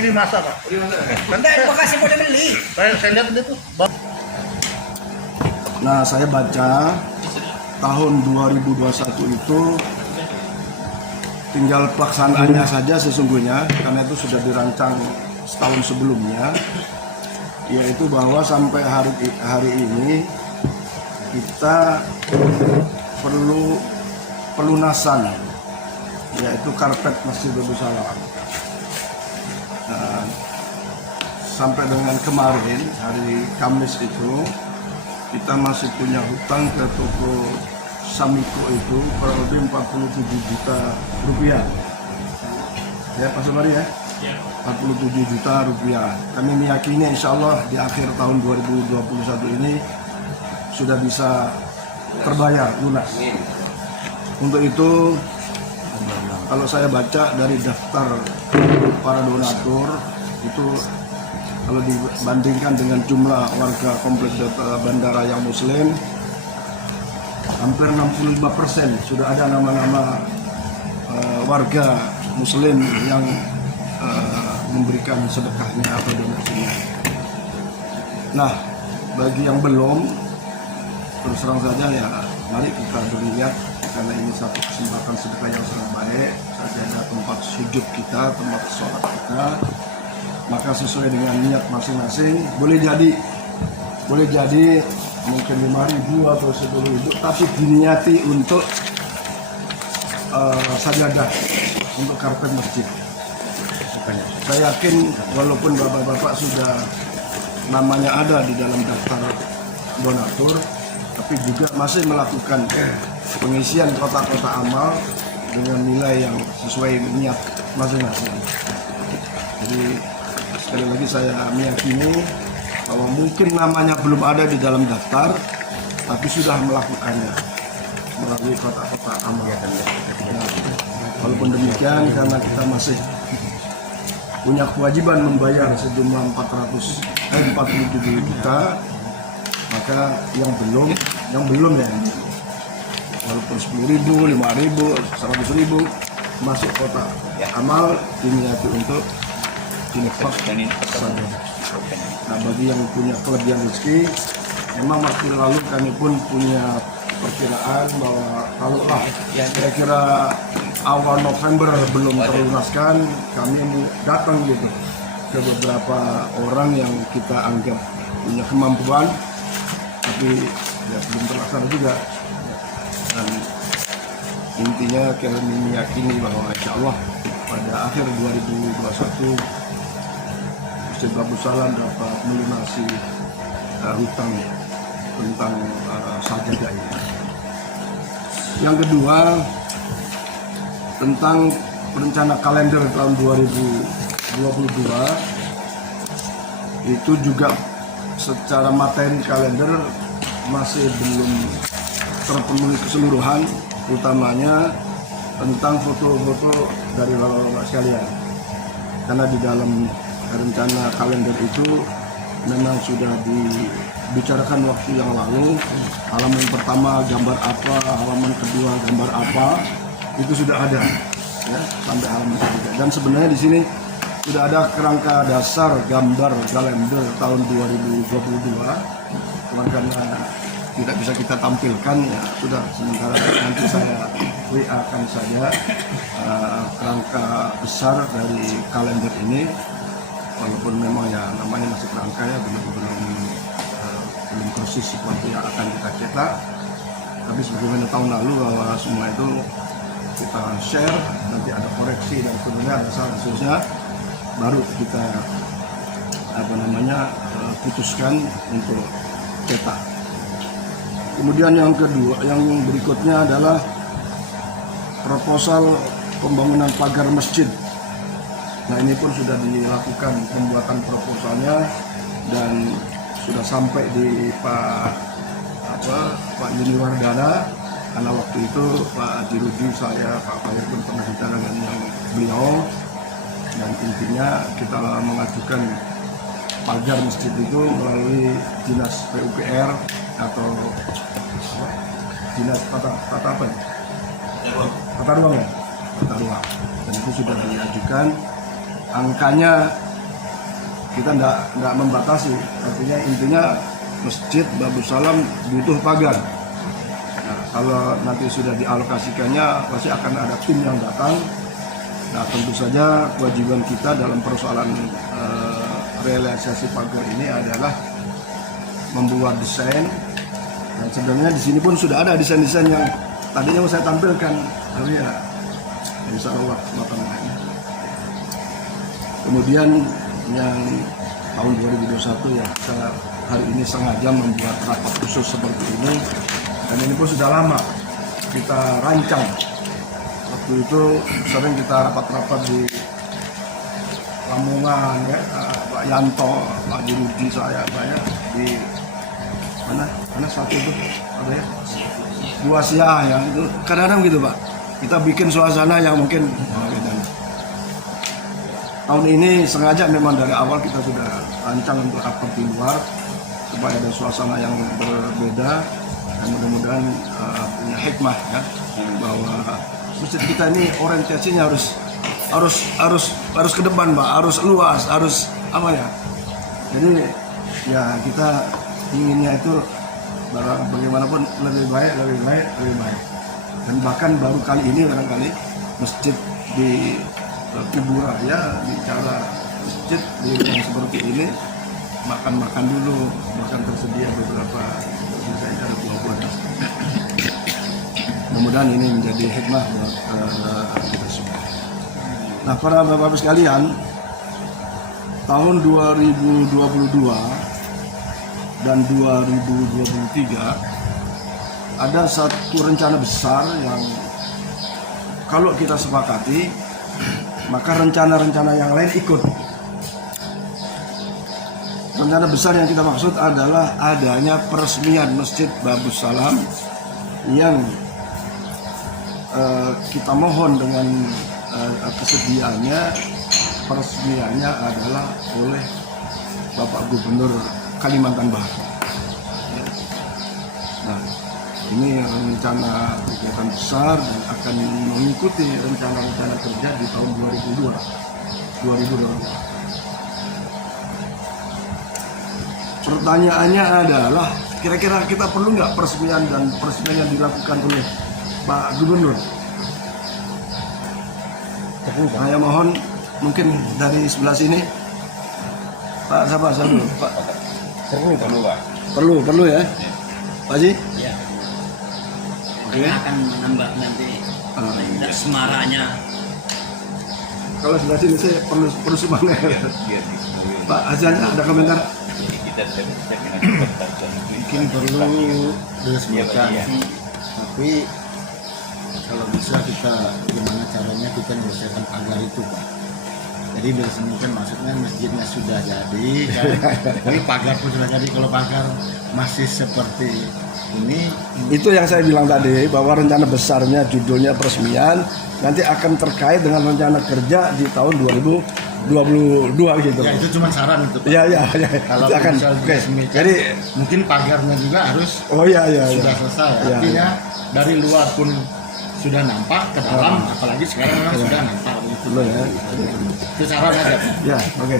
ini masa Pak. Enggak, di Bekasi boleh beli. Saya lihat itu. Nah, saya baca tahun 2021 itu tinggal pelaksanaannya saja sesungguhnya, karena itu sudah dirancang setahun sebelumnya, yaitu bahwa sampai hari ini kita perlu pelunasan, yaitu karpet Masjid Darussalam. Nah, sampai dengan kemarin hari Kamis itu kita masih punya hutang ke toko Samiko itu kurang lebih 47 juta rupiah. Ya Pak Sumari ya? 47 juta rupiah. Kami meyakini insya Allah di akhir tahun 2021 ini sudah bisa terbayar lunas. Untuk itu, kalau saya baca dari daftar para donatur itu, kalau dibandingkan dengan jumlah warga kompleks bandara yang muslim, hampir 65% sudah ada nama-nama warga muslim yang memberikan sedekahnya atau donasinya. Nah, bagi yang belum, terus terang saja ya, mari kita berniat, karena ini satu kesempatan sedekah yang sangat baik. Saja tempat sujud kita, tempat sholat kita, maka sesuai dengan niat masing-masing, boleh jadi mungkin 5.000 atau 10.000, tapi diniati untuk sajadah, untuk karpet masjid. Saya yakin walaupun bapak-bapak sudah namanya ada di dalam daftar donatur, tapi juga masih melakukan pengisian kotak-kotak amal dengan nilai yang sesuai niat masing-masing. Jadi sekali lagi saya meyakini bahwa mungkin namanya belum ada di dalam daftar, tapi sudah melakukannya melalui kotak-kotak amal. Nah, walaupun demikian, karena kita masih punya kewajiban membayar sejumlah 47 juta, maka yang belum ya, walaupun 10.000, 5.000, 100.000 masuk kotak amal diniati untuk infak saja. Nah, bagi yang punya kelebihan rezeki, memang waktu lalu kami pun punya perkiraan bahwa kalau kira-kira awal November belum terlunaskan, kami datang gitu ke beberapa orang yang kita anggap punya kemampuan, tapi ya belum terlaksana juga. Dan intinya kami meyakini bahwa insya Allah pada akhir 2021 Masjid Darussalam dapat melunasi hutang tentang sajadah ini. Yang kedua, tentang rencana kalender tahun 2022, itu juga secara materi kalender masih belum terpenuhi keseluruhan, utamanya tentang foto-foto dari bapak-bapak sekalian. Karena di dalam rencana kalender itu memang sudah dibicarakan waktu yang lalu, halaman pertama gambar apa, halaman kedua gambar apa, itu sudah ada ya, sampai halaman ketiga. Dan sebenarnya di sini sudah ada kerangka dasar gambar kalender tahun 2022, cuman karena tidak bisa kita tampilkan ya sudah, sementara nanti saya WA-kan saja kerangka besar dari kalender ini, walaupun memang ya namanya masih kerangka ya, belum persis seperti yang akan kita cetak, tapi sebagaimana tahun lalu bahwa semua itu kita share, nanti ada koreksi dan sebenarnya ada salah-salah, baru kita putuskan untuk cetak. Kemudian yang kedua, yang berikutnya adalah proposal pembangunan pagar masjid. Nah, ini pun sudah dilakukan pembuatan proposalnya dan sudah sampai di Pak Juni Wardana, karena waktu itu Pak Dirudi, saya, Pak Fahir pun pernah bicara dengan beliau, dan intinya kita mengajukan pagar masjid itu melalui dinas PUPR atau dinas tata ruang, dan itu sudah diajukan. Angkanya kita nggak membatasi, artinya intinya Masjid Babus Salam butuh pagar. Nah, kalau nanti sudah dialokasikannya pasti akan ada tim yang datang. Nah, tentu saja kewajiban kita dalam persoalan realisasi pagar ini adalah membuat desain. Dan sebenarnya di sini pun sudah ada desain-desain yang tadinya mau saya tampilkan, tapi ya insya Allah matang-matang. Kemudian yang tahun 2021 ya, saya hari ini sengaja membuat rapat khusus seperti ini, dan ini pun sudah lama kita rancang. Waktu itu sering kita rapat-rapat di Lamongan ya, Pak Yanto, Pak Dirudi, saya di mana satu itu ada ya, Buah Siah yang itu kadang-kadang gitu Pak, kita bikin suasana yang mungkin tahun ini sengaja memang dari awal kita sudah rancang untuk rapat di luar supaya ada suasana yang berbeda, dan mudah-mudahan punya hikmah ya, bahwa masjid kita ini orientasinya harus ke depan Pak, harus luas, harus apa ya. Jadi ya kita inginnya itu bagaimanapun lebih baik. Dan bahkan baru kali ini barangkali masjid di Kubu Raya bicara masjid di yang seperti ini, makan dulu, bahkan tersedia beberapa misalnya ada buah-buah. Mudah-mudahan ini menjadi hikmah buat kita semua. Nah, para bapak-bapak sekalian, tahun 2022 dan 2023 ada satu rencana besar yang kalau kita sepakati, maka rencana-rencana yang lain ikut. Rencana besar yang kita maksud adalah adanya peresmian Masjid Babus Salam yang kita mohon dengan kesediaannya, peresmiannya adalah oleh Bapak Gubernur Kalimantan Barat. Nah, ini rencana kegiatan besar dan akan mengikuti rencana-rencana kerja di tahun 2022. Pertanyaannya adalah, kira-kira kita perlu nggak peresmian yang dilakukan oleh Pak Gubernur? Saya mohon mungkin dari sebelah sini, Pak siapa dulu? Pak. Perlu ya, Pak Haji? Ya. Oke. Akan menambah nanti semaranya. Kalau sebelah sini saya perlu semangat. Pak Haji ada komentar? Mungkin perlu diresmikan, tapi kalau bisa kita gimana caranya kita menyelesaikan pagar itu Pak. Jadi diresmikan maksudnya masjidnya sudah jadi kan? Tapi pagar pun sudah jadi. Kalau pagar masih seperti ini, Itu yang saya bilang tadi, bahwa rencana besarnya judulnya peresmian nanti akan terkait dengan rencana kerja di tahun 2022 gitu. ya itu cuma saran itu Pak. Ya. Kalau Itu akan. bisa Oke. diresmikan, Jadi, mungkin pagarnya juga harus sudah selesai. Ya, Artinya dari luar pun sudah nampak, ke dalam apalagi sekarang memang sudah nampak gitu. Belum ya. Itu saran aja. Ya, oke.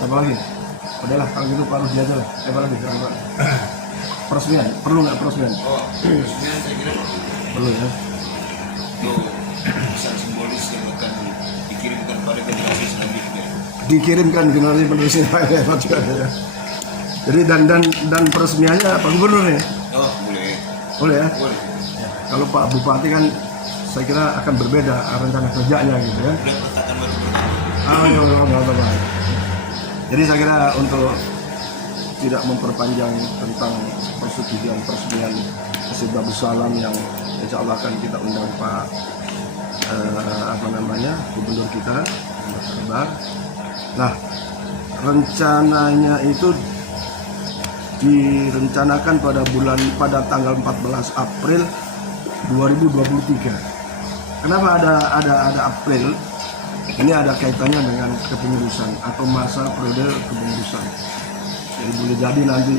Apa lagi? Udahlah, kalau gitu Pak Rusdi aja lah. Apa lagi? Peresmian, perlu nggak peresmian? Oh, peresmian saya kira Perlu ya. itu pesan simbolis yang akan dikirimkan pada generasi selanjutnya. Dikirimkan generasi penerusnya ya. Jadi dan peresmiannya Pak Gubernur ya? Oh, boleh. Boleh ya? Boleh. Kalau Pak Bupati kan saya kira akan berbeda rencana kerjanya gitu ya. Udah letakkan batu pertama. Nggak apa-apa. Jadi saya kira untuk tidak memperpanjang tentang persetujuan peresmian Masjid Babus Salam yang insya Allah akan kita undang Pak Gubernur kita Pak Kabar. Nah, rencananya itu direncanakan pada tanggal 14 April 2023. Kenapa ada April? Ini ada kaitannya dengan kepengurusan atau masa periode kepengurusan. Jadi boleh jadi nanti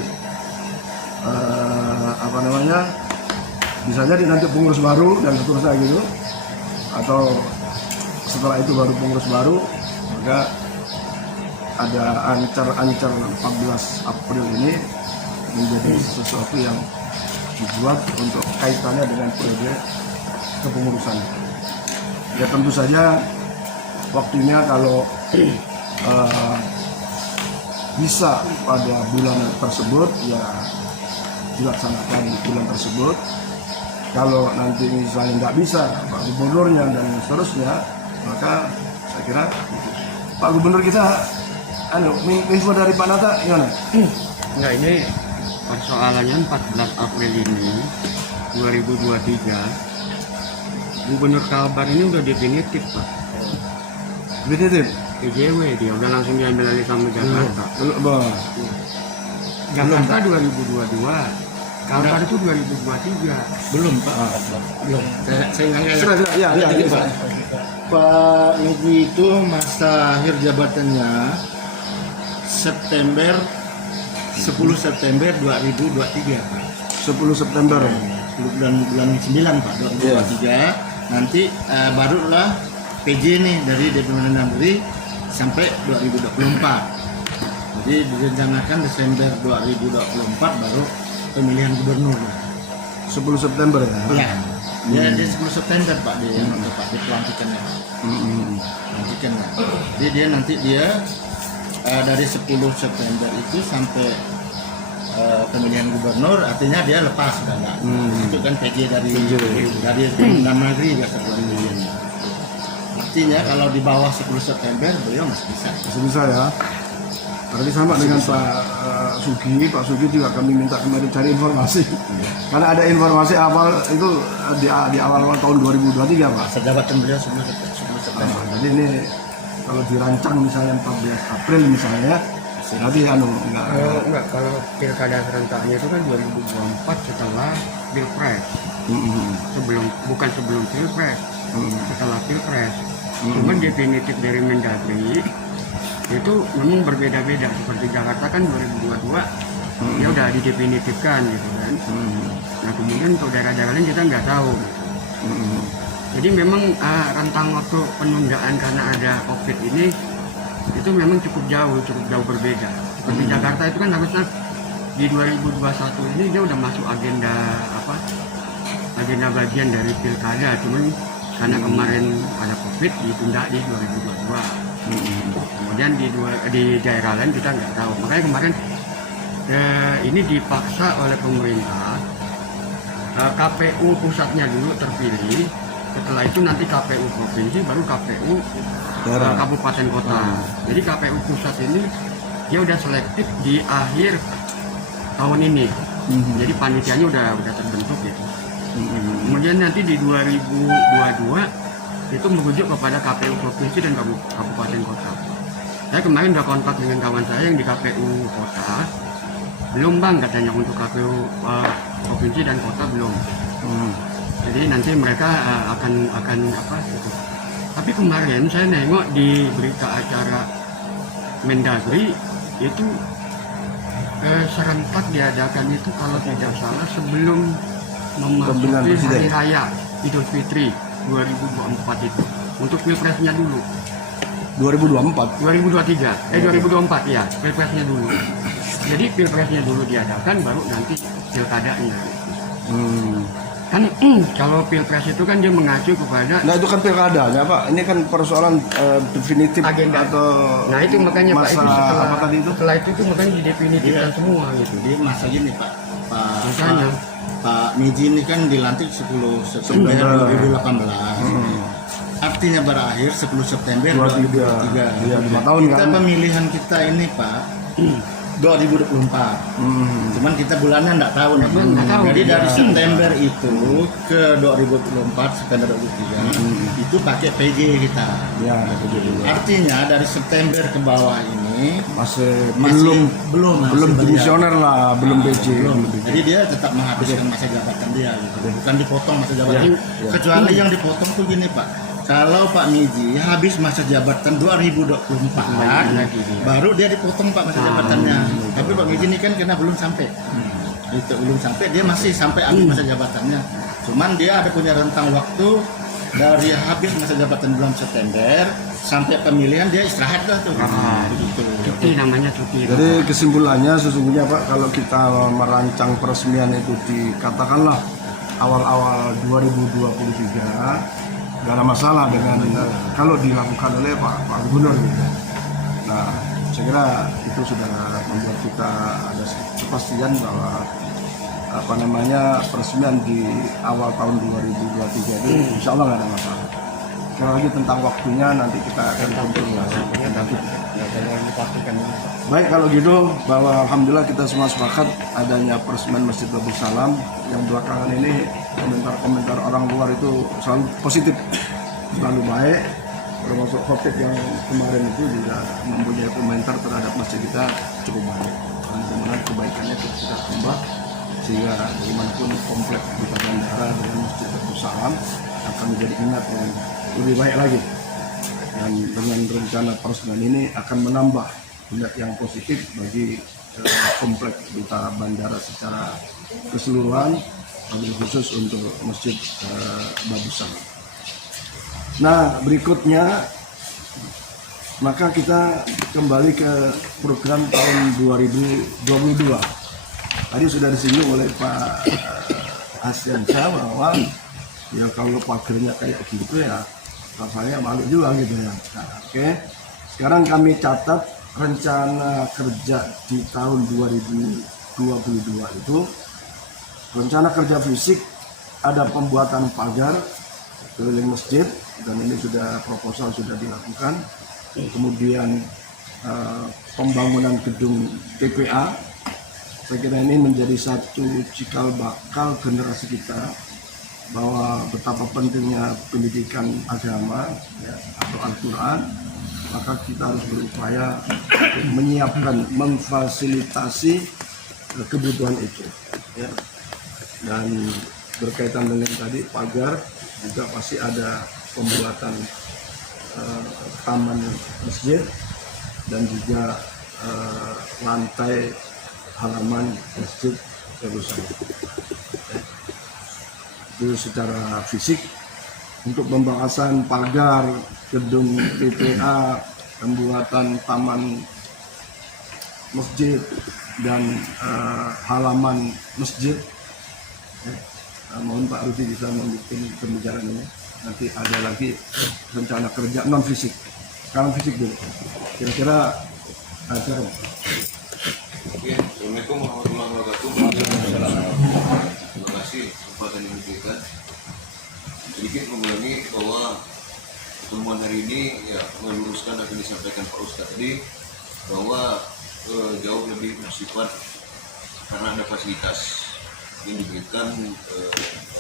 bisa jadi nanti pengurus baru dan seterusnya gitu, atau setelah itu baru pengurus baru. Maka ada ancar-ancar 14 April ini menjadi sesuatu yang dibuat untuk kaitannya dengan periode kepengurusan. Ya tentu saja waktunya kalau bisa pada bulan tersebut ya dilaksanakan bulan tersebut. Kalau nanti misalnya nggak bisa Pak Gubernurnya dan seterusnya, maka saya kira Pak Gubernur kita info dari Pak Nata gimana? Enggak, ini persoalannya 14 April ini 2023 Gubernur Kalbar ini udah definitif Pak. Definitif? PJW dia udah langsung diambil alih sama Jakarta. Belum. Jakarta 2022, Kalbar itu 2023. Belum Pak. Belum. Saya nggak. Sudah, ya. Pak. Pak Miji itu masa akhir jabatannya September 10 September 2023 Pak. 10 September. bulan 9 Pak 2023. Nanti barulah PJ nih dari Departemen Negeri sampai 2024. Jadi direncanakan Desember 2024 baru pemilihan gubernur. 10 September ya? Ya, dia 10 September Pak dia yang untuk Pak pelantikannya. Pelantikannya. Jadi dia dari 10 September itu sampai pemilihan gubernur, artinya dia lepas sudah enggak. Itu kan PJ dari Dalam Negeri enggak pemilihan. Artinya kalau di bawah 10 September beliau masih bisa. Masih bisa ya? Berarti sama dengan Pak Sugi. Pak Sugi juga kami minta kemarin cari informasi. Karena ada informasi awal itu di awal tahun 2023 Pak. Masa jabatan beliau 10 September. Jadi ini kalau dirancang misalnya 14 April misalnya, nanti Enggak, kalau pilkada serentaknya itu kan 2024 setelah pilpres. Bukan sebelum pilpres, setelah pilpres. Cuman definitif dari Mendagri itu memang berbeda-beda. Seperti Jakarta kan 2022 ya udah didefinitifkan gitu kan. Nah kemudian untuk daerah-daerah lain kita nggak tahu. Jadi memang rentang waktu penundaan karena ada COVID ini itu memang cukup jauh berbeda. Seperti Jakarta itu kan harusnya di 2021 ini dia udah masuk agenda bagian dari pilkada, cuman karena kemarin ada COVID ditunda di 2022. Kemudian di daerah lain kita nggak tahu. Makanya kemarin ini dipaksa oleh pemerintah, KPU pusatnya dulu terpilih, setelah itu nanti KPU provinsi, baru KPU kabupaten kota. Jadi KPU pusat ini dia udah selektif di akhir tahun ini. Jadi panitianya udah terbentuk gitu. Kemudian nanti di 2022 itu merujuk kepada KPU provinsi dan kabupaten kota. Saya kemarin udah kontak dengan kawan saya yang di KPU kota, belum bang katanya untuk KPU provinsi dan kota belum. Jadi nanti mereka akan apa gitu. Tapi kemarin saya nengok di berita acara Mendagri itu serentak diadakan itu kalau tidak salah sebelum memasuki hari raya Idul Fitri 2024 itu untuk pilpresnya dulu. 2023 ya, pilpresnya dulu. Jadi pilpresnya dulu diadakan baru nanti pilkadanya. Kan kalau pilpres itu kan dia mengacu kepada. Nah itu kan pilkadanya Pak. Ini kan persoalan definitif agenda atau. Nah itu makanya Pak itu setelah itu makanya didefinitifkan semua gitu. Jadi masa gini Pak. Misalnya Pak Miji ini kan dilantik 10 September 2018. Artinya berakhir 10 September 2023. Iya, 5 tahun kita kan. Pemilihan kita ini Pak 2024. Cuman kita bulannya nggak tahu nih. Jadi dari September itu ke 2024 September 2023 itu pakai PJ kita. Ya, Artinya dari September ke bawah ini masih belum dimisioner lah, belum PJ. Jadi dia tetap menghabiskan masa jabatan dia gitu. Bukan dipotong masa jabatan. Kecuali yang dipotong tuh gini Pak. Kalau Pak Miji habis masa jabatan 2024, baru dia dipotong Pak masa jabatannya. Tapi Pak Miji ini kan karena belum sampai, belum sampai, dia masih sampai habis masa jabatannya. Cuman dia ada punya rentang waktu dari habis masa jabatan bulan September sampai pemilihan dia istirahat lah tuh. Begitu. Cuti namanya cuti. Jadi kesimpulannya sesungguhnya Pak, kalau kita merancang peresmian itu dikatakanlah awal-awal 2023, nggak ada masalah dengan kalau dilakukan oleh Pak Gubernur gitu. Nah, saya kira itu sudah membuat kita ada kepastian bahwa peresmian di awal tahun 2023 itu insya Allah nggak ada masalah. Sekali lagi tentang waktunya nanti kita akan konfirmasi. Baik, kalau gitu bahwa alhamdulillah kita semua sepakat adanya peresmian Masjid Babus Salam yang belakangan ini komentar-komentar orang luar itu selalu positif, selalu baik. Termasuk khotib yang kemarin itu juga mempunyai komentar terhadap masjid kita cukup baik. Mudah-mudahan kebaikannya terus kita tambah sehingga bagaimanapun kompleks di bandara dengan Masjid Babus Salam akan menjadi ingat yang lebih baik lagi. Dan dengan rencana peresmian ini akan menambah banyak yang positif bagi kompleks duta bandara secara keseluruhan, wabil khusus untuk Masjid Babus Salam. Nah, berikutnya maka kita kembali ke program tahun 2022. Tadi sudah disinggung oleh Pak Asyansyah bahwa ya kalau pagernya kayak gitu ya rasanya malu juga gitu ya. Nah, oke. Sekarang kami catat rencana kerja di tahun 2022 itu rencana kerja fisik ada pembuatan pagar keliling masjid dan ini sudah proposal sudah dilakukan. Kemudian pembangunan gedung TPA, saya kira ini menjadi satu cikal bakal generasi kita bahwa betapa pentingnya pendidikan agama ya, atau Al-Quran, maka kita harus berupaya untuk menyiapkan, memfasilitasi kebutuhan itu ya. Dan berkaitan dengan tadi pagar juga pasti ada pembuatan taman masjid dan juga lantai halaman masjid Jerusalem. Itu secara fisik. Untuk pembahasan pagar, gedung TPA, pembuatan taman masjid dan halaman masjid. Mohon Pak Rudi bisa memimpin pembicaraan ini. Nanti ada lagi rencana kerja non fisik. Sekarang fisik dulu. Kira-kira acara. Oke, Assalamualaikum warahmatullahi wabarakatuh. Terima kasih kesempatan yang diberikan. Sedikit mengulangi bahwa pertemuan hari ini ya meluruskan apa yang disampaikan Pak Ustadz tadi bahwa jauh lebih bersifat karena ada fasilitas yang diberikan di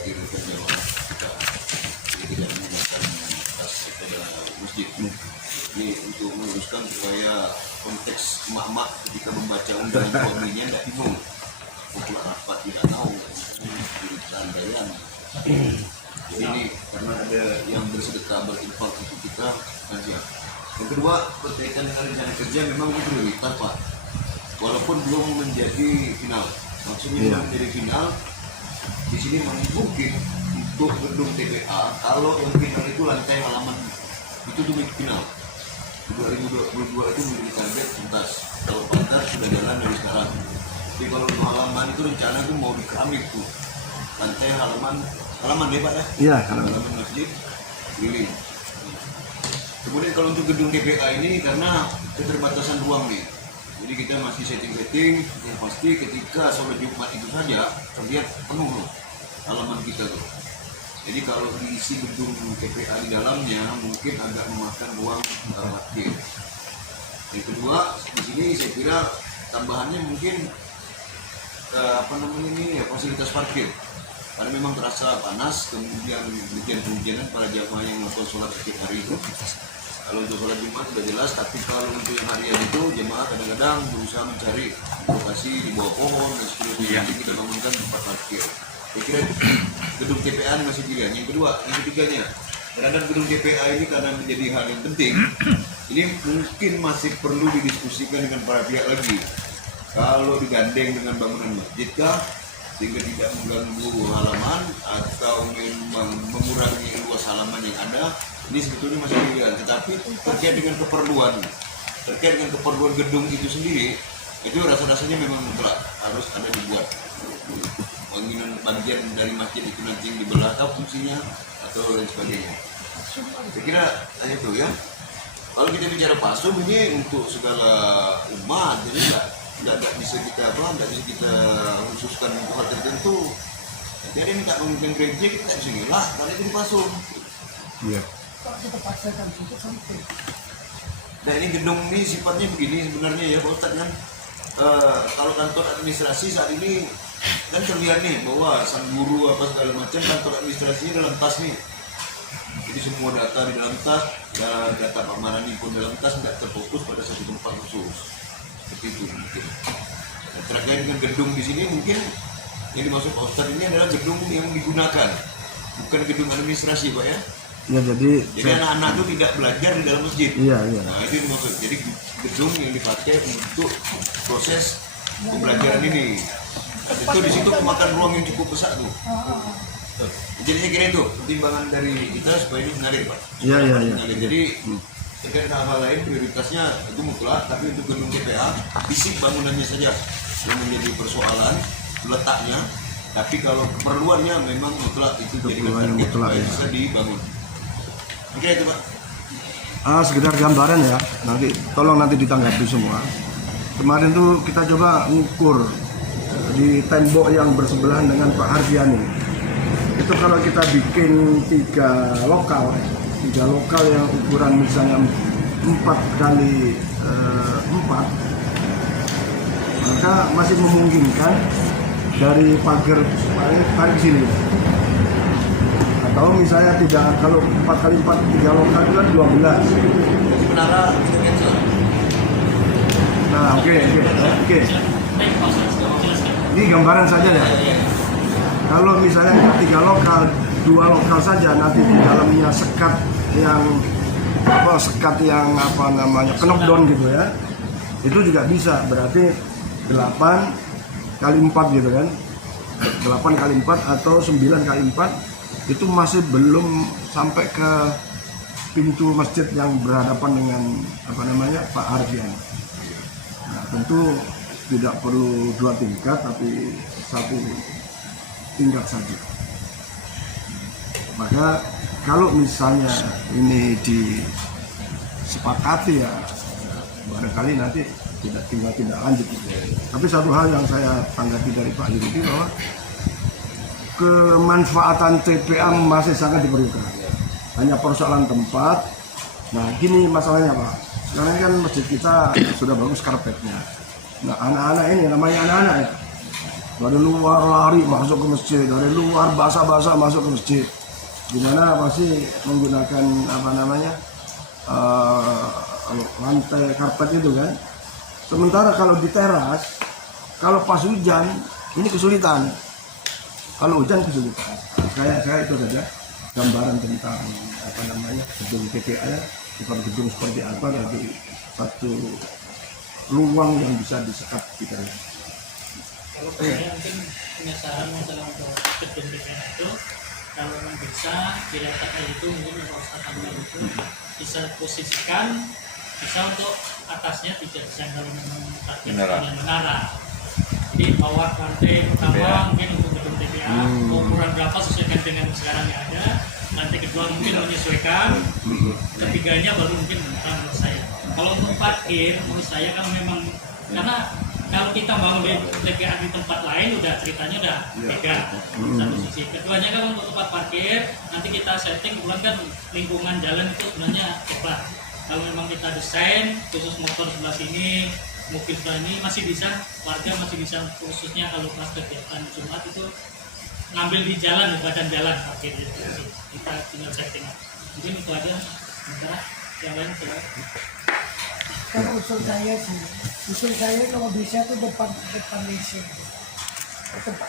kerja kita. Jadi tidak menggunakan tas pada masjid. Ini untuk meluruskan supaya konteks emak-emak ketika membaca undangan suaminya tidak bingung. Untuk rapat tidak tahu bercandaan. Jadi ini karena ada yang bersedekah berinfak untuk kita saja. Yang kedua berkaitan dengan rencana kerja memang itu prioritas Pak. Walaupun belum menjadi final. Maksudnya belum menjadi final. Di sini mungkin untuk gedung TPA kalau yang final itu lantai halaman itu tuh final. 2022 itu menjadi target tuntas. Kalau pagar sudah jalan dari sekarang. Jadi kalau untuk halaman itu rencana itu mau di keramik tuh lantai halaman deh Pak ya? Iya, halaman masjid keliling. Kemudian kalau untuk gedung TPA ini karena keterbatasan ruang nih, jadi kita masih setting-setting. Yang pasti ketika sholat Jumat itu saja terlihat penuh loh halaman kita tuh. Jadi kalau diisi gedung TPA di dalamnya mungkin agak memakan ruang parkir. Yang kedua di sini saya kira tambahannya mungkin fasilitas parkir. Karena memang terasa panas, kemudian hujan-hujanan para jamaah yang melakukan sholat setiap hari itu. Kalau untuk sholat Jumat sudah jelas, tapi kalau untuk yang harian itu jemaah kadang-kadang berusaha mencari lokasi di bawah pohon dan seterusnya. Jadi kita bangunkan tempat parkir. Saya kira gedung TPA masih pilihan. Yang kedua, yang ketiganya, terhadap gedung TPA ini karena menjadi hal yang penting, ini mungkin masih perlu didiskusikan dengan para pihak lagi. Kalau digandeng dengan bangunan masjid kah, sehingga tidak mengganggu halaman atau memang mengurangi luas halaman yang ada, Ini sebetulnya masih ilegal, tetapi terkait dengan keperluan gedung itu sendiri, itu rasa-rasanya memang mutlak harus ada dibuat. Bagian dari masjid itu nanti yang dibelah atau fungsinya atau lain sebagainya. Saya kira itu ya. Kalau kita bicara pasum ini untuk segala umat, jadi nggak bisa kita khususkan untuk hal tertentu. Jadi minta memimpin gereja kita bisa ngelak karena itu dipasung. Iya. Nah ini gedung ini sifatnya begini sebenarnya ya Pak Ustadz kan. Kalau kantor administrasi saat ini kan terlihat nih bahwa sang guru apa segala macam kantor administrasinya dalam tas nih. Jadi semua data di dalam tas, data Pak Marani pun dalam tas, nggak terfokus pada satu tempat khusus. Seperti itu mungkin. Nah, terkait dengan gedung di sini mungkin yang dimaksud Pak Ustadz ini adalah gedung yang digunakan, bukan gedung administrasi Pak ya. Ya jadi Anak-anak itu tidak belajar di dalam masjid. Iya. Nah itu yang dimaksud. Jadi gedung yang dipakai untuk proses pembelajaran ini. Dan itu di situ memakan ruang yang cukup besar tuh. Jadi saya kira itu pertimbangan dari kita supaya ini menarik Pak. Iya. Menarik. Jadi terkait dengan hal lain prioritasnya itu mutlak, tapi untuk gedung TPA fisik bangunannya saja yang menjadi persoalan letaknya. Tapi kalau keperluannya memang mutlak itu jadikan target supaya bisa dibangun. Oke itu Pak. Sekedar gambaran ya, tolong ditanggapi semua. Kemarin tuh kita coba ngukur di tembok yang bersebelahan dengan Pak Hardiani. Itu kalau kita bikin tiga lokal yang ukuran misalnya 4x4, maka masih memungkinkan dari pagar tarik sini. Atau misalnya kalau 4x4 3 lokal itu kan 12. Menara cancel. Nah, oke. Ini gambaran saja ya. Kalau misalnya 3 lokal, 2 lokal saja, nanti di dalamnya sekat yang knockdown gitu ya. Itu juga bisa, berarti 8x4 gitu kan. 8x4 atau 9x4 itu masih belum sampai ke pintu masjid yang berhadapan dengan Pak Hardian. Nah, tentu tidak perlu 2 tingkat tapi 1 tingkat saja. Maka kalau misalnya ini disepakati ya barangkali nanti tidak lanjut. Tapi satu hal yang saya tanggapi dari Pak Yudi bahwa kemanfaatan TPA masih sangat diperlukan. Hanya persoalan tempat. Nah, gini masalahnya Pak. Sekarang kan masjid kita sudah bagus karpetnya. Nah, anak-anak ini namanya anak-anak ya. Dari luar lari masuk ke masjid, dari luar basah-basah masuk ke masjid. Dimana pasti menggunakan lantai karpet itu kan. Sementara kalau di teras, kalau pas hujan ini kesulitan. Kalau hujan kesulitan. Saya itu saja gambaran tentang gedung TPA ya, gedung seperti apa dari satu ruang yang bisa disekat kita. Kalau saya mungkin punya saran masalah untuk gedung TPA itu, kalau memang bisa diletakkan itu mungkin yang harus itu bisa posisikan, bisa untuk atasnya tidak dijangkau memang target menara. Jadi bawah lantai pertama mungkin untuk gedung TPA ukuran berapa sesuaikan dengan sekarang yang ada. Nanti kedua mungkin menyesuaikan, ketiganya baru mungkin menurut saya. Kalau untuk parkir menurut saya kan memang karena kalau kita bangun di TPA di tempat lain udah ceritanya udah beda satu sisi. Keduanya kan untuk tempat parkir nanti kita setting kebetulan kan lingkungan jalan itu sebenarnya coba. Kalau memang kita desain khusus motor sebelah sini, mobil sebelah ini masih bisa, warga masih bisa khususnya kalau pas kegiatan Jumat itu ngambil di jalan, di badan jalan parkir itu kita tinggal setting. Mungkin itu aja. Sementara yang lain silahkan. Kalau usul saya kalau bisa tuh depan WC, tempat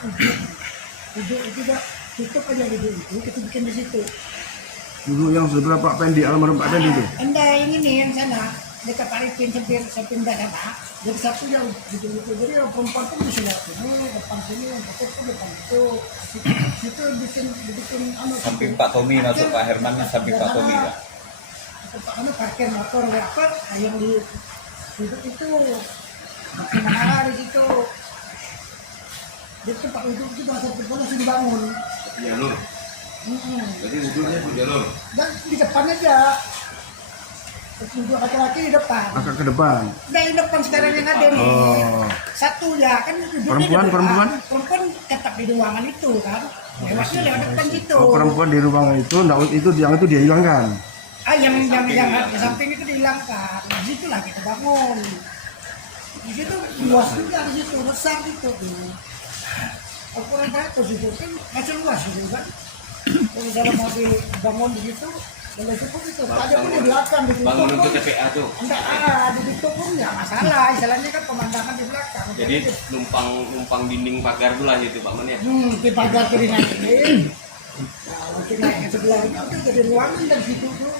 duduk itu udah tutup aja duduk itu kita bikin di situ. Dulu yang sebelah Pak Pendi, almarhum Pak Pendi itu. Anda ini nih yang sana dekat Arifin saya pindah sana. Jadi satu yang gitu. Jadi orang perempuan pun bisa lihat sini, depan sini, yang tutup pun depan itu. Situ bikin Samping Pak Tommy masuk Pak Herman, samping Pak Tommy ya. tempat mana parkir motor apa yang di itu menara di situ. Jadi tempat duduk itu bahasa perempuan langsung dibangun. jalur. Jadi wudhunya di jalur. Dan di depan aja. Terus duduk laki-laki di depan. Agak ke depan. Nah, di depan sekarang yang ada nih. Oh. Satu ya kan duduknya Perempuan, di depan. perempuan? Perempuan tetap di ruangan itu kan. Lewatnya lewat depan situ. Oh, perempuan di ruangan itu, yang itu dia hilangkan. Yang di samping itu dihilangkan. Di situlah kita bangun. Di situ luas juga, di situ besar gitu. Ukuran bagus itu kan masih luas gitu kan. Kalau misalnya mau dibangun di situ, boleh cukup itu. Ada pun di belakang di situ. Bangun untuk TPA tuh. Enggak di situ pun nggak masalah. Istilahnya kan pemandangan di belakang. Jadi numpang dinding pagar tuh lah gitu Pak Man ya. Di pagar keringatin. Kalau kita yang sebelah itu jadi ruangan dari situ tuh.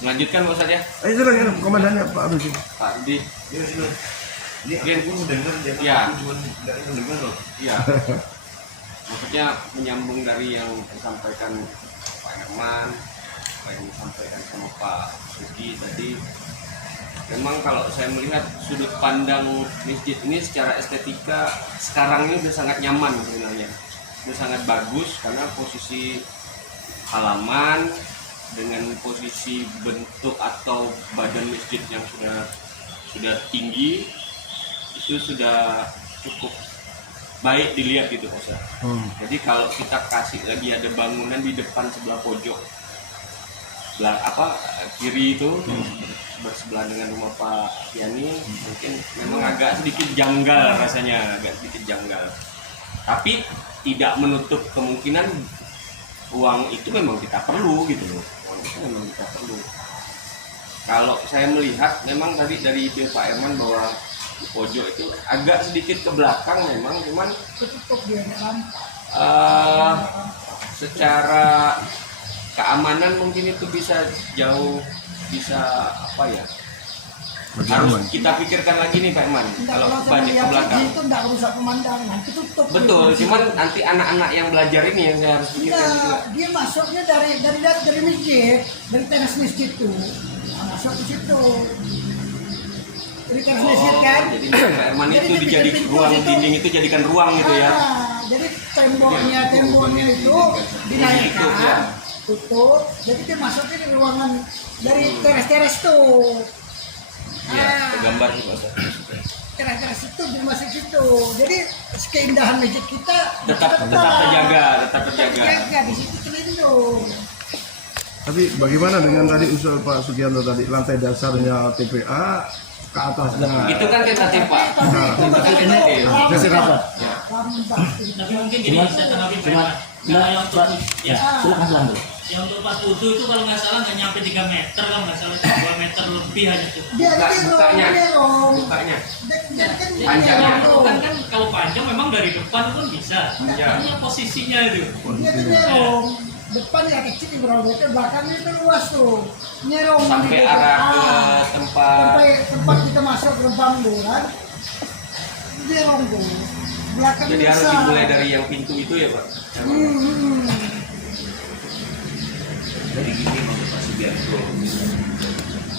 Melanjutkan Pak Ustadz ya. Itu lagi komandannya Pak Abis. Pak Rudi. Ini aku pun dengar dia Iya. aku cuma nggak dengar loh. Iya. Maksudnya menyambung dari yang disampaikan Pak Herman, apa yang disampaikan sama Pak Sugi tadi. Memang kalau saya melihat sudut pandang masjid ini secara estetika sekarang ini udah sangat nyaman sebenarnya. Udah sangat bagus karena posisi halaman dengan posisi bentuk atau badan masjid yang sudah tinggi itu sudah cukup baik dilihat gitu Ustaz. Jadi kalau kita kasih lagi ada bangunan di depan sebelah pojok kiri itu bersebelah dengan rumah Pak Yani mungkin memang agak sedikit janggal rasanya, agak sedikit janggal. Tapi tidak menutup kemungkinan uang itu memang kita perlu gitu loh. Uang itu memang kita perlu. Kalau saya melihat memang tadi dari Pak Herman bahwa di pojok itu agak sedikit ke belakang memang, cuman Tutup dia dalam. secara keamanan mungkin itu bisa apa ya, harus kita pikirkan lagi nih Pak Herman kalau banyak ke belakang. Itu enggak rusak pemandangan, itu tutup. Betul, cuman nanti anak-anak yang belajar ini yang saya harus pikirkan juga. Nah, dia masuknya dari masjid, dari teras masjid tuh. Nah, masuk ke situ. Dari teras masjid kan. Jadi Pak Herman Jadi itu dia bikin dijadikan pintu ruang, situ. dinding itu jadikan ruang gitu ya. Jadi temboknya itu dinaikkan, tutup. Jadi dia masuknya di ruangan dari teras-teras tuh. Iya, gambar sih Pak Ustaz. Teras-teras itu di masjid itu. Jadi keindahan masjid kita Tetap terjaga. Di situ terlindung. Tapi bagaimana dengan tadi usul Pak Sugianto tadi, lantai dasarnya TPA ke atasnya? Itu kan tentatif Pak. Itu tentatif. Masih rapat. Tapi mungkin gini saya tanggapi Pak Herman. Kalau yang untuk Silakan lanjut. yang untuk tempat wudhu itu kalau nggak salah nggak nyampe 3 meter, kalau nggak salah 2 meter lebih hanya itu. Bukanya. Panjangnya. Kan kalau panjang memang dari depan itu kan bisa. Hanya posisinya itu. Dia tuh nyerong. Depan ya kecil di meter, belakangnya itu luas tuh. Nyerong Sampai gitu. arah ke tempat tempat kita masuk gerbang tuh kan. Nyerong tuh. Belakangnya jadi harus besar. dimulai dari yang pintu itu ya Pak. Jadi gini maksud Pak Sugianto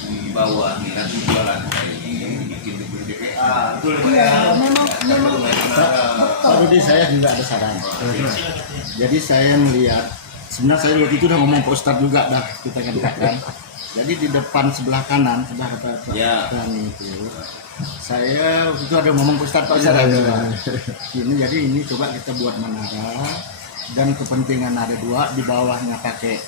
di bawah nih nanti jualan yang bikin di DPA. Betul Pak ya. Ya, memang Pak Rudi, saya juga ada saran. Jadi saya melihat, sebenarnya saya waktu itu udah ngomong Pak Ustadz juga dah kita katakan. Jadi di depan sebelah kanan, sebelah kanan itu, saya waktu itu ada ngomong Pak Ustadz ini, jadi ini coba kita buat menara dan kepentingan ada 2 di bawahnya pakai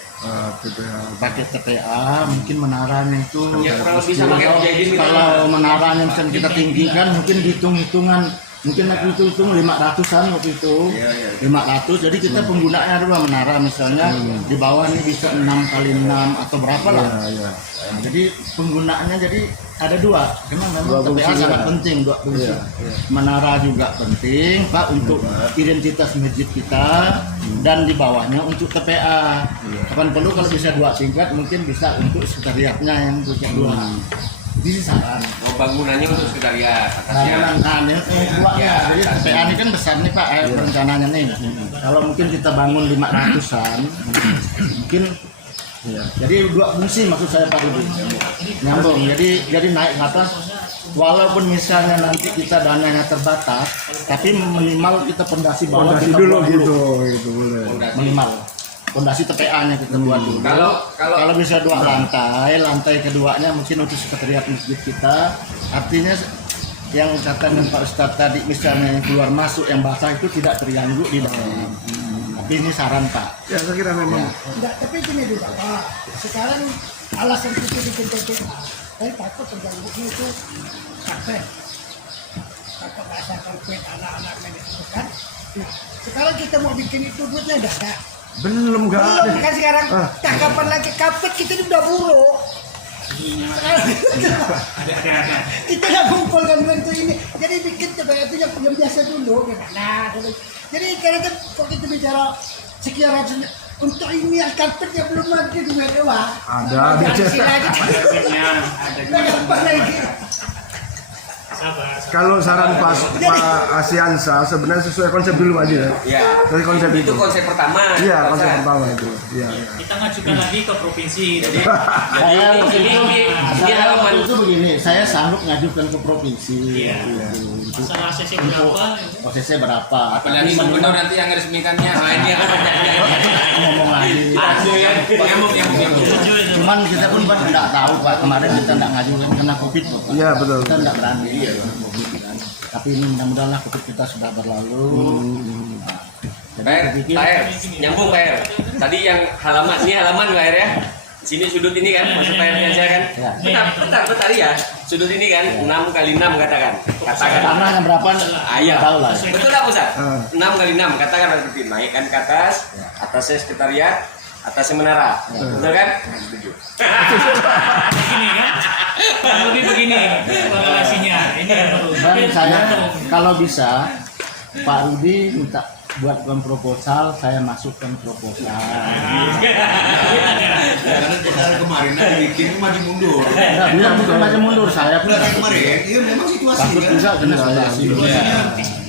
TPA, mungkin menaranya itu Ya kurang lebih sama kayak Mujahidin gitu. kalau menaranya misalnya kita tinggikan mungkin hitung-hitungan mungkin aku hitung 500-an waktu itu 500, jadi kita penggunaannya ada 2 menara misalnya di bawah ini bisa 6x6 atau berapa lah. Nah, jadi penggunaannya jadi ada 2 karena memang TPA sangat penting 2 fungsi. Menara juga penting Pak untuk identitas masjid kita dan di bawahnya untuk TPA. Kapan perlu kalau bisa 2 tingkat mungkin bisa untuk sekretariatnya yang tingkat 2. Ini saran. Bangunannya untuk sekretariat atasnya. Jadi TPA ini kan besar nih Pak rencananya nih. Kalau mungkin kita bangun 500-an, mungkin Iya. Jadi dua fungsi maksud saya Pak Rudi. Nyambung. Jadi naik ke atas. Walaupun misalnya nanti kita dananya terbatas, tapi minimal kita pondasi bawah Fondasi kita dulu buat gitu boleh. minimal. Pondasi TPA-nya kita buat dulu. Kalau bisa 2 lantai keduanya mungkin untuk sekretariat masjid kita. Artinya yang katakan Pak Ustadz tadi misalnya yang keluar masuk yang basah itu tidak terganggu di dalam. Tapi ini saran Pak. Ya saya kira memang. Enggak, tapi gini juga Pak. Sekarang alasan kita bikin TPA, saya takut terganggunya itu karpet. Takut basah karpet anak-anak itu kan. Nah, sekarang kita mau bikin itu duitnya udah ada. Belum Belum kan sekarang. Nah, kapan lagi karpet kita ini udah buruk. Kita nggak kumpulkan bantu ini. Jadi bikin TPA itu yang biasa dulu. Nah, jadi karena kan kok kita bicara sekian ratus untuk ini karpet yang belum ada di mewah. Ada biasa. Kalau saran Pak Asiansa sebenarnya sesuai konsep dulu aja. Ya. Dari konsep Itu itu. konsep pertama. Iya, konsep pertama itu. Iya. Kita ngajukan lagi ke provinsi. Jadi Saya waktu itu, ini saya halaman waktu itu begini, saya sanggup ngajukan ke provinsi. Iya. Untuk masalah ACC berapa? prosesnya berapa? apalagi gubernur nanti yang resmikannya. Nah, ini yang Ngomong lagi. nyambung. Cuman kita pun kan tidak tahu Pak, kemarin kita tidak ngajukan karena Covid Pak. Iya, betul. Kita tidak berani. Tapi ini mudah-mudahan lah Covid kita sudah berlalu. Nah, jadi Pak saya pikir R, nyambung Pak R. Tadi yang halaman, ini halaman Pak R ya. Sini sudut ini kan, maksud Pak R yang saya kan. Ya. Bentar ya. Sudut ini kan 6 kali 6 katakan. tanah yang berapa? Iya. Tahu lah. Betul tak Ustaz? 6 kali 6 katakan seperti naikkan ke atas, atasnya sekretariat, atasnya menara. Betul kan? Setuju. Begini kan? Kurang lebih begini korelasinya. Ini yang perlu. Dan saya kalau bisa Pak Rudi minta buatkan proposal, saya masukkan proposal. Karena kita kemarin bikin maju mundur. Nah, bukan maju mundur, saya pun Bukan kemarin, iya memang situasi takut kan. juga kena situasi.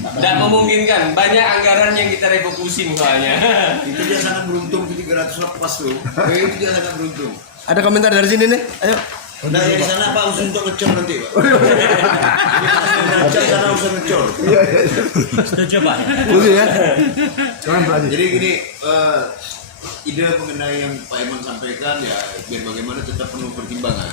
Tidak memungkinkan, banyak anggaran yang kita refokusin soalnya. Itu dia sangat beruntung itu 300 lepas tuh. Itu dia sangat beruntung. Ada komentar dari sini nih? Ayo. Udah ya di sana Pak usul untuk ngecor nanti Pak. Ngecor sana usul ngecor. Setuju Pak. Dulu ya. Jangan belajar. Jadi gini, ide mengenai yang Pak Iman sampaikan ya biar bagaimana tetap penuh pertimbangan.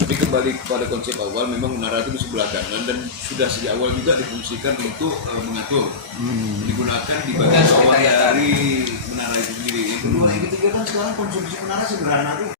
Tapi kembali kepada konsep awal, memang menara itu di sebelah kanan dan sudah sejak awal juga difungsikan untuk mengatur, digunakan di bagian bawah dari menara itu sendiri. Yang kedua, yang ketiga kan sekarang konsumsi menara sederhana tuh.